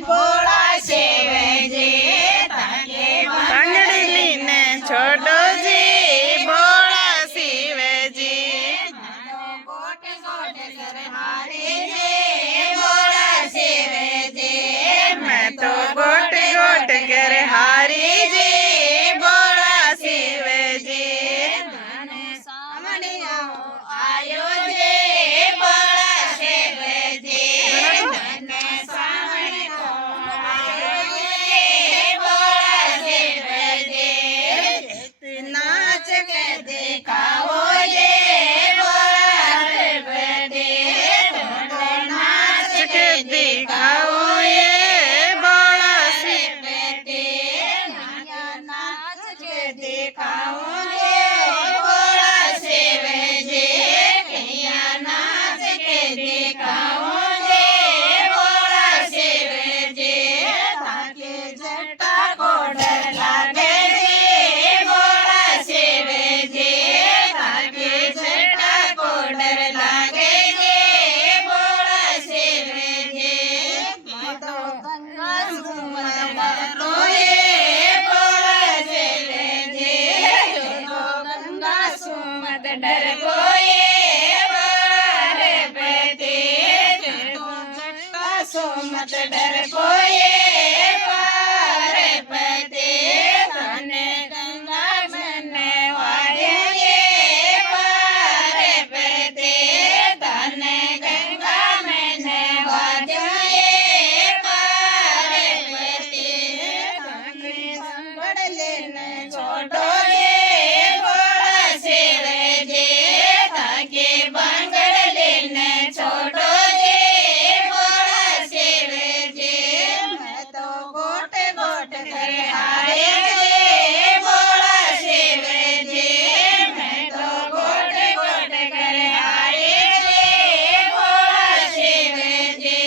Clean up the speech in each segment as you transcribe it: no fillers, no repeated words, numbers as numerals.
भोला शिव जी ताके बांगड़ी लीने छोटो जी भोला शिव जी गोट गोट कर हारे जी भोला शिव जी मैं तो गोट गोट कर हारी जी भोला शिव जी सामने आयो जी भोला शिव जी सामने आयो जी भोला शिव जी नाच के दिखाओ ये भोला शिव जी नाच के दिखाओ ये भोला शिव नाच के दिखाओगे भोला शिव जी कैया नाच के दिखाओगे भोला शिव जी ताके जटा को डर लागे जी भोला शिव जी ताके जटा को डर लागे जी भोला शिव जी मैं तो गंगा सुमंदर रोए भोला शिव जी तो गंगा सुमत डर गोए पार्वती तो जटा सुमत डर गोए पार्वती तने गंगा मने वाये पार्वती तने गंगा मने वाये पार्वती तने संगड़ लेने छोड़ो ये भोला शिव जी ताके बांगड़ लेने छोड़ो ये भोला शिव जी मैं तो गोट गोट कर हारे जी भोला शिव जी मैं तो गोट गोट कर हारे जी भोला शिव जी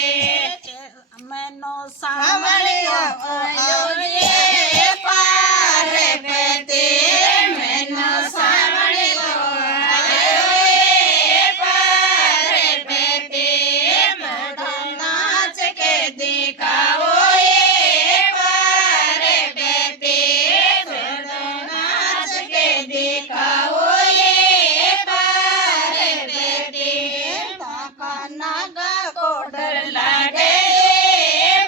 मैनो सामने आयो ये पार्वती मैनो सामने आयो ये पार्वती मोटो नाच के दिखाओ ये पार्वती मोटो नाच के दिखाओ ये पार्वती ताका नागा को डर लागे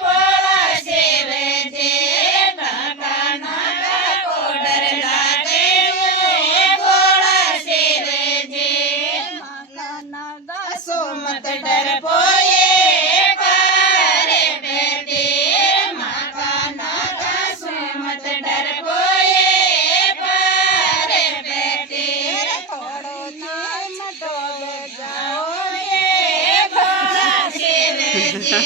भोला शिव जी ताका नागा को डर लागे भोला शिव जी नागा सो मत डर पोए पार्वती माका नागा सो मत डर पोए पार्वती थोड़ो नाम डोल जाओ ये भोला शिव जी